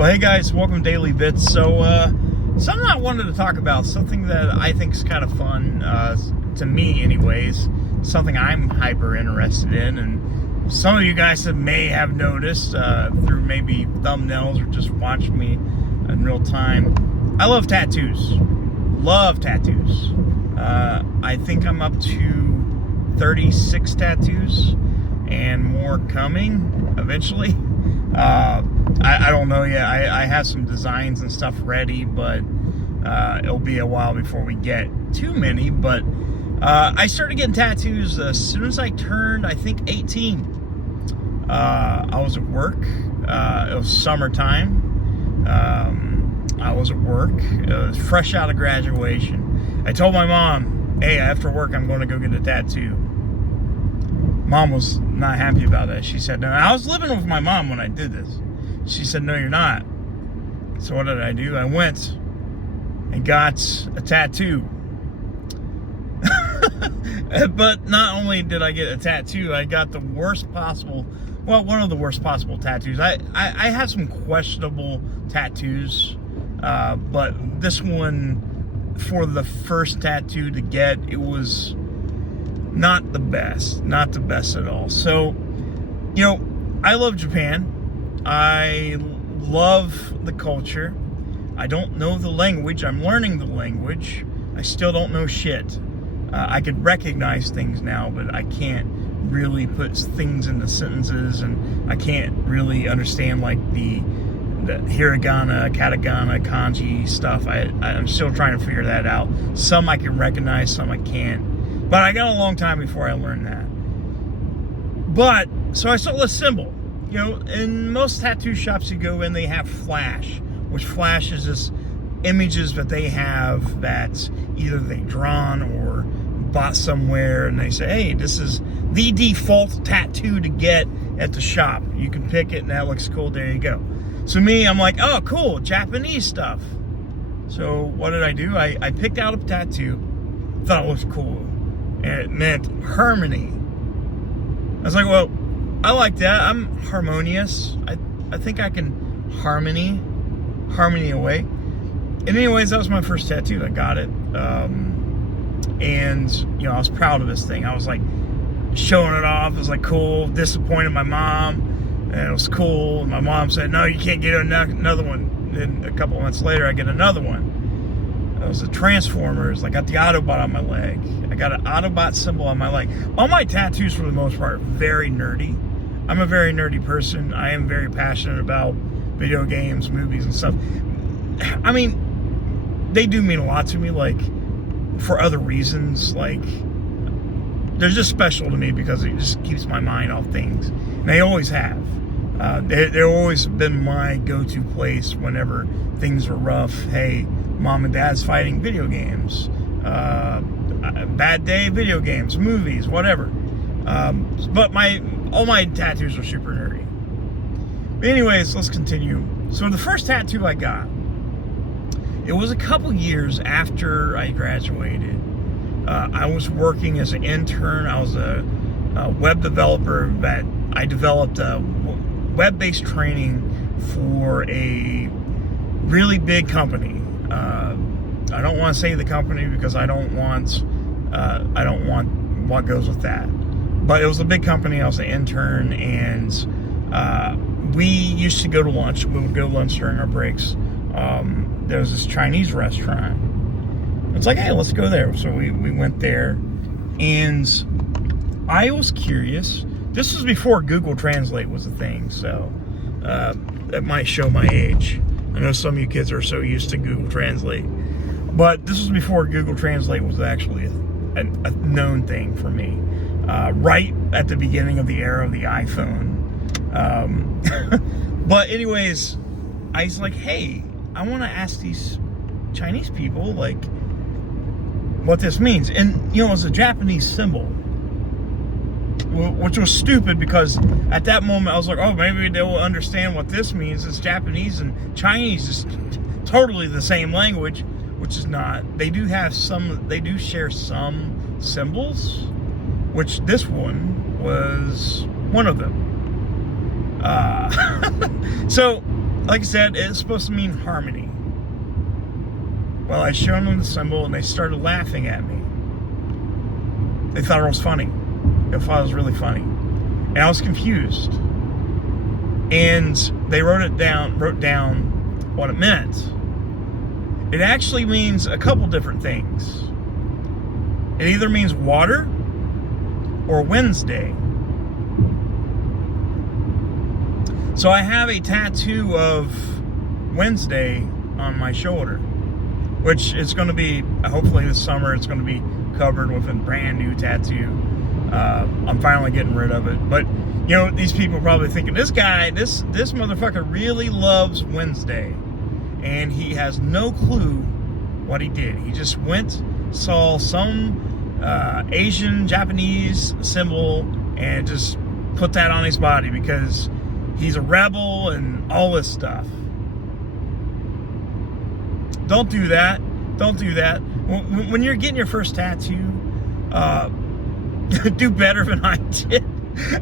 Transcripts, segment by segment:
Well, hey guys, welcome to Daily Bits. So, something I wanted to talk about, something that I think is kind of fun, to me anyways, something I'm hyper interested in, and some of you guys may have noticed through maybe thumbnails or just watching me in real time. I love tattoos. Love tattoos. I think I'm up to 36 tattoos and more coming eventually. I don't know yet. I have some designs and stuff ready, but it'll be a while before we get too many. But I started getting tattoos as soon as I turned, I think, 18. I was at work. It was summertime. I was at work. It was fresh out of graduation. I told my mom, hey, after work, I'm going to go get a tattoo. Mom was not happy about that. She said, no. I was living with my mom when I did this. She said, no, you're not. So what did I do? I went and got a tattoo. But not only did I get a tattoo, I got the worst possible, well, one of the worst possible tattoos. I have some questionable tattoos, but this one, for the first tattoo to get, it was not the best at all. So, you know, I love Japan. I love the culture. I don't know the language. I'm learning the language. I still don't know shit. I can recognize things now, but I can't really put things into sentences, and I can't really understand like the hiragana, katakana, kanji stuff. I'm still trying to figure that out. Some I can recognize, some I can't. But I got a long time before I learned that. But, so I saw the symbol. You know, in most tattoo shops you go in, they have flash, which flash is just images that they have that either they drawn or bought somewhere, and they say, hey, this is the default tattoo to get at the shop. You can pick it, and that looks cool. There you go. So me, I'm like, oh, cool, Japanese stuff. So what did I do? I picked out a tattoo, thought it looked cool. And it meant harmony. I was like, well, I like that. I'm harmonious. I think I can harmony away. And anyways, that was my first tattoo. I got it. And, you know, I was proud of this thing. I was like showing it off. It was like cool. Disappointed my mom. And it was cool. And my mom said, no, you can't get another one. Then a couple months later, I get another one. It was the Transformers. I got the Autobot on my leg. I got an Autobot symbol on my leg. All my tattoos, for the most part, are very nerdy. I'm a very nerdy person. I am very passionate about video games, movies, and stuff. I mean, they do mean a lot to me, like, for other reasons. Like, they're just special to me because it just keeps my mind off things. And they always have. They've always been my go-to place whenever things were rough. Hey, mom and dad's fighting video games, bad day video games, movies, whatever. But all my tattoos are super nerdy. But anyways, let's continue. So the first tattoo I got, it was a couple years after I graduated. I was working as an intern. I was a web developer that I developed a web-based training for a really big company. I don't want to say the company because I don't want what goes with that. But it was a big company. I was an intern, and we used to go to lunch. We would go to lunch during our breaks. There was this Chinese restaurant. It's like, hey, let's go there. So we went there, and I was curious. This was before Google Translate was a thing, so that might show my age. I know some of you kids are so used to Google Translate. But this was before Google Translate was actually a known thing for me. Right at the beginning of the era of the iPhone. But anyways, I was like, hey, I want to ask these Chinese people, like, what this means. And, you know, it's a Japanese symbol. Which was stupid because at that moment I was like, oh, maybe they will understand what this means. It's Japanese and Chinese is totally the same language, which is not. They do share some symbols, which this one was one of them. So like I said, it's supposed to mean harmony. Well, I showed them the symbol, and they started laughing at me. They thought it was funny. They thought it was really funny. And I was confused. And they wrote down what it meant. It actually means a couple different things. It either means water or Wednesday. So I have a tattoo of Wednesday on my shoulder, which is going to be, hopefully this summer, it's going to be covered with a brand new tattoo. I'm finally getting rid of it. But, you know, these people are probably thinking, this guy, this motherfucker really loves Wednesday. And he has no clue what he did. He just went, saw some Asian, Japanese symbol, and just put that on his body because he's a rebel and all this stuff. Don't do that. Don't do that. When you're getting your first tattoo, do better than I did.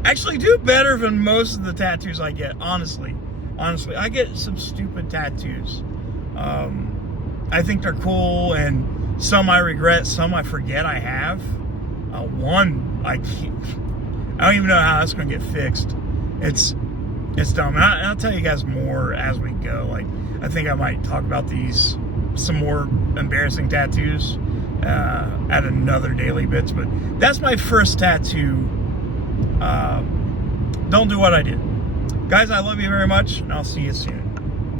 Actually, do better than most of the tattoos I get, honestly. Honestly, I get some stupid tattoos. I think they're cool, and some I regret, some I forget I have. One, I don't even know how that's going to get fixed. It's dumb. And I'll tell you guys more as we go. Like, I think I might talk about some more embarrassing tattoos at another Daily Bits. But that's my first tattoo. Don't do what I did. Guys, I love you very much, and I'll see you soon.